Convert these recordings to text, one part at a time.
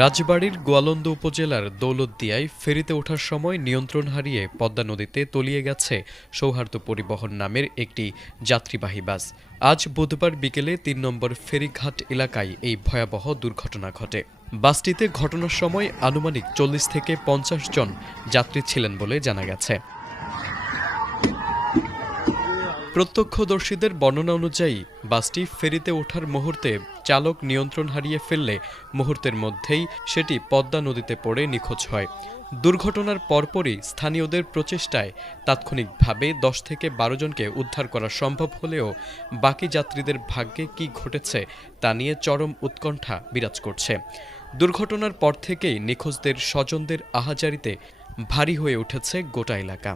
রাজবাড়ীর গোয়ালন্দ উপজেলার দৌলতদিয়ায় ফেরিতে ওঠার সময় নিয়ন্ত্রণ হারিয়ে পদ্মা নদীতে তলিয়ে গেছে সৌহার্দ্য পরিবহন নামের একটি যাত্রীবাহী বাস। আজ বুধবার বিকেলে ৩ নম্বর ফেরিঘাট এলাকায় এই ভয়াবহ দুর্ঘটনা ঘটে। বাসটিতে ঘটনার সময় আনুমানিক ৪০ থেকে ৫০ জন যাত্রী ছিলেন বলে জানা গেছে। প্রত্যক্ষদর্শীদের বর্ণনা অনুযায়ী বাসটি ফেরিতে ওঠার মুহূর্তে চালক নিয়ন্ত্রণ হারিয়ে ফেললে মুহূর্তের মধ্যেই সেটি পদ্মা নদীতে পড়ে নিখোঁজ হয়। দুর্ঘটনার পরপরই স্থানীয়দের প্রচেষ্টায় তাৎক্ষণিকভাবে ১০ থেকে ১২ জনকে উদ্ধার করা সম্ভব হলেও বাকি যাত্রীদের ভাগ্যে কী ঘটেছে তা নিয়ে চরম উৎকণ্ঠা বিরাজ করছে। দুর্ঘটনার পর থেকেই নিখোঁজদের স্বজনদের আহাজারিতে ভারী হয়ে উঠেছে গোটা এলাকা।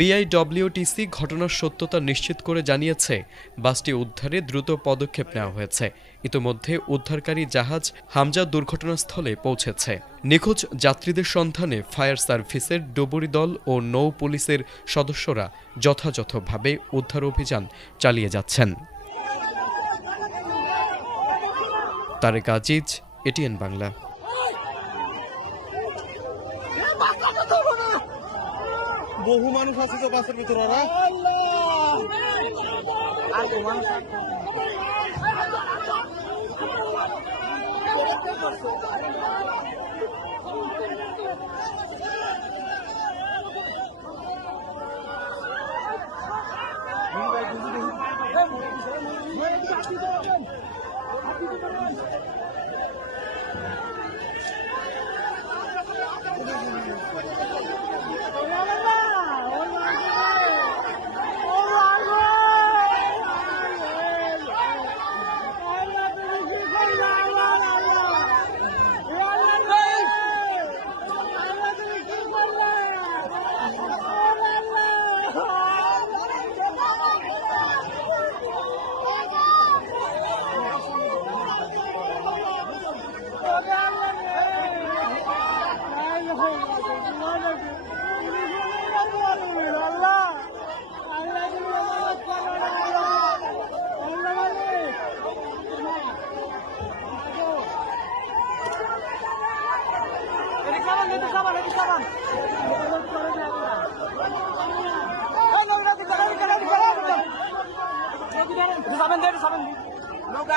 বিআইডব্লিউটিসি ঘটনার সত্যতা নিশ্চিত করে জানিয়েছে, বাসটি উদ্ধারে দ্রুত পদক্ষেপ নেওয়া হয়েছে। ইতোমধ্যে উদ্ধারকারী জাহাজ হামজা দুর্ঘটনাস্থলে পৌঁছেছে। নিখোঁজ যাত্রীদের সন্ধানে ফায়ার সার্ভিসের ডুবুরি দল ও নৌ পুলিশের সদস্যরা যথাযথভাবে উদ্ধার অভিযান চালিয়ে যাচ্ছেন। তারেক আজিজ, এটিএন বাংলা। বহু মানুষ আছে তো বাসের ভিতরে। নৌকা